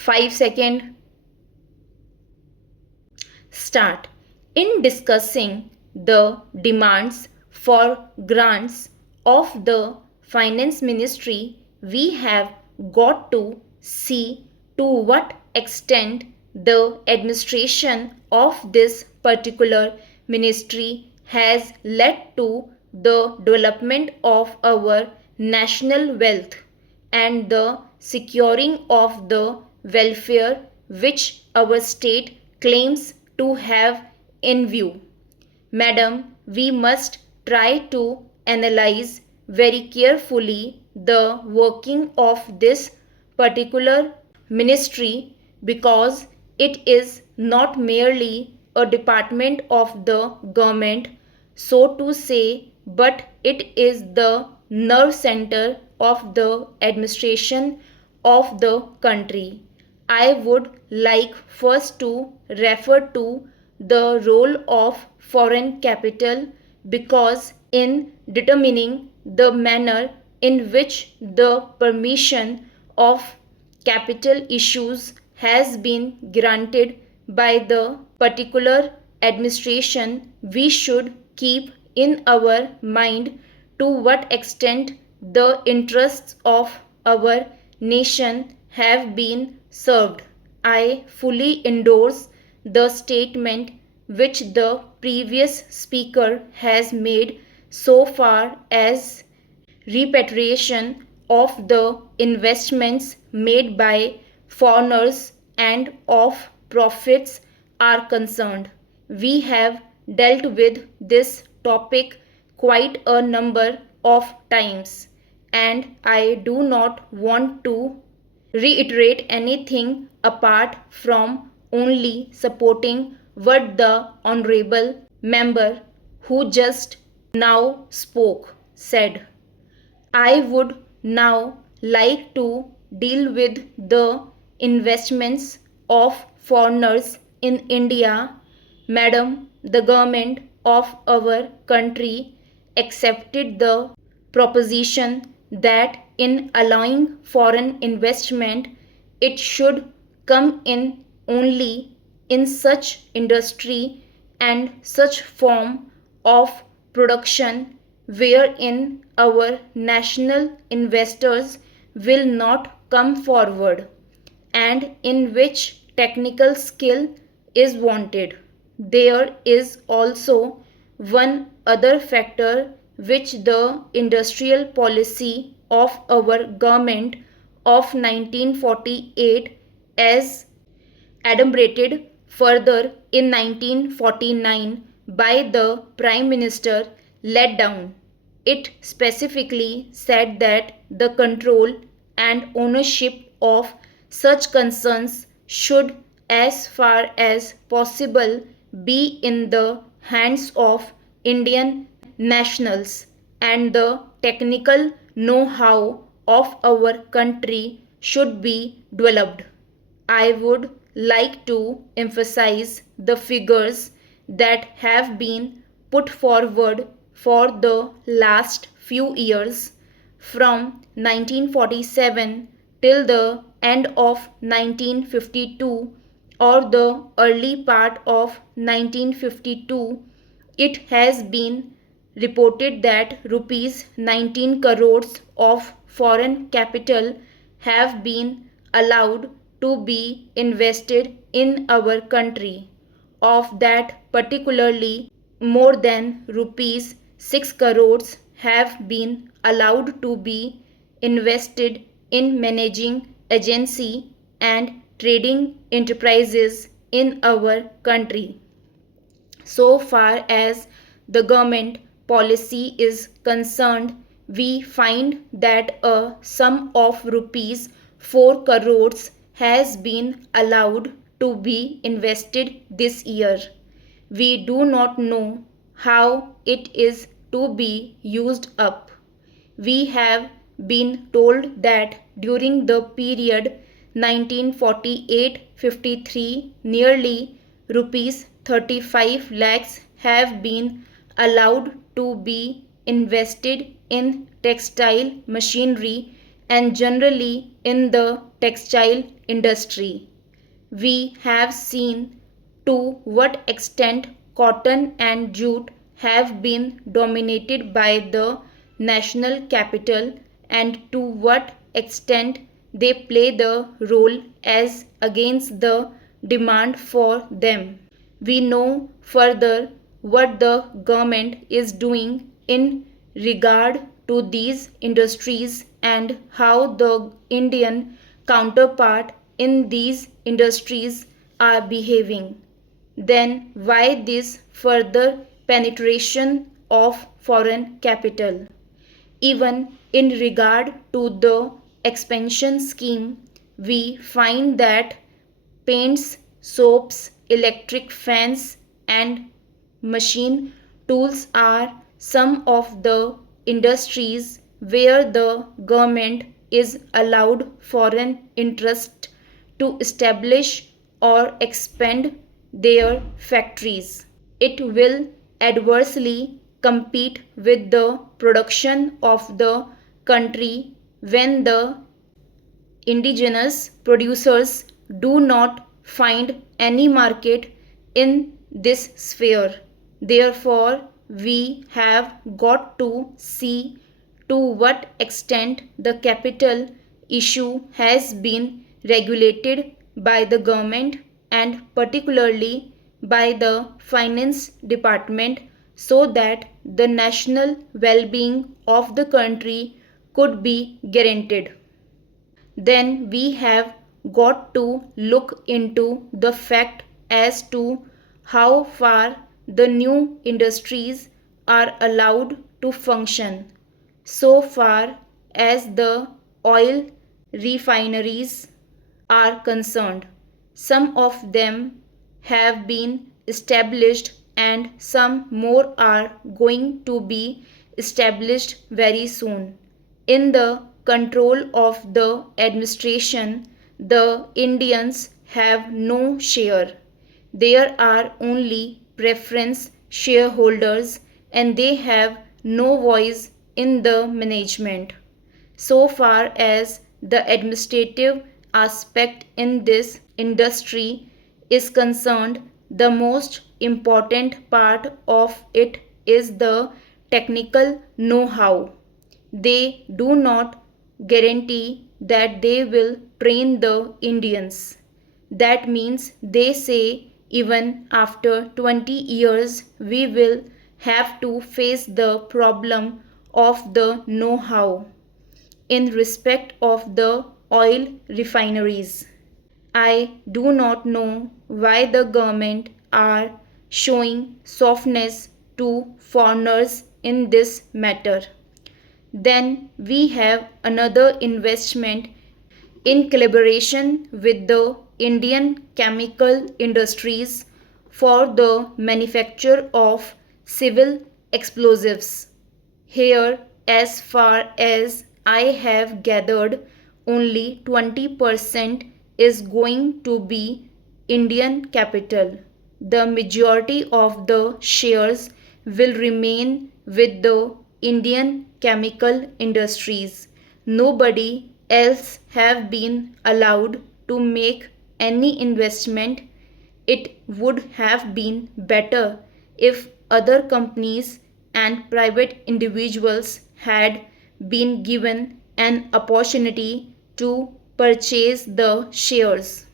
5 second. Start. In discussing the demands for grants of the Finance Ministry, we have got to see to what extent the administration of this particular ministry has led to the development of our national wealth and the securing of the welfare which our state claims to have in view. Madam, we must try to analyze very carefully the working of this particular ministry because it is not merely a department of the government, so to say, but it is the nerve center of the administration of the country. I would like first to refer to the role of foreign capital because in determining the manner in which the permission of capital issues has been granted by the particular administration, we should keep in our mind to what extent the interests of our nation have been served. I fully endorse the statement which the previous speaker has made so far as repatriation of the investments made by foreigners and of profits are concerned. We have dealt with this topic quite a number of times, and I do not want to reiterate anything apart from only supporting what the honorable member who just now spoke said. I would now like to deal with the investments of foreigners in India. Madam, the government of our country accepted the proposition that in allowing foreign investment, it should come in only in such industry and such form of production wherein our national investors will not come forward and in which technical skill is wanted. There is also one other factor which the industrial policy of our government of 1948 as adumbrated further in 1949 by the Prime Minister laid down. It specifically said that the control and ownership of such concerns should, as far as possible, be in the hands of Indian nationals, and the technical know-how of our country should be developed. I would like to emphasize the figures that have been put forward for the last few years from 1947 till the end of 1952 or the early part of 1952. It has been reported that rupees 19 crores of foreign capital have been allowed to be invested in our country. Of that, particularly more than rupees 6 crores have been allowed to be invested in managing agency and trading enterprises in our country. So far as the government policy is concerned, we find that a sum of rupees 4 crores has been allowed to be invested this year. We do not know how it is to be used up. We have been told that during the period 1948-53 nearly rupees 35 lakhs have been allowed to be invested in textile machinery and generally in the textile industry. We have seen to what extent cotton and jute have been dominated by the national capital and to what extent they play the role as against the demand for them. We know further what the government is doing in regard to these industries and how the Indian counterpart in these industries are behaving. Then why this further penetration of foreign capital? Even in regard to the expansion scheme, we find that paints, soaps, electric fans, and machine tools are some of the industries where the government is allowed foreign interest to establish or expand their factories. It will adversely compete with the production of the country when the indigenous producers do not find any market in this sphere. Therefore, we have got to see to what extent the capital issue has been regulated by the government and particularly by the finance department so that the national well-being of the country could be guaranteed. Then we have got to look into the fact as to how far the new industries are allowed to function. So far as the oil refineries are concerned, some of them have been established and some more are going to be established very soon. In the control of the administration, the Indians have no share. There are only preference shareholders and they have no voice in the management. So far as the administrative aspect in this industry is concerned, the most important part of it is the technical know-how. They do not guarantee that they will train the Indians. That means they say even after 20 years we will have to face the problem of the know-how in respect of the oil refineries. I do not know why the government are showing softness to foreigners in this matter. Then we have another investment in collaboration with the Indian chemical industries for the manufacture of civil explosives. Here, as far as I have gathered, only 20% is going to be Indian capital. The majority of the shares will remain with the Indian chemical industries. Nobody else have been allowed to make any investment. It would have been better if other companies and private individuals had been given an opportunity to purchase the shares.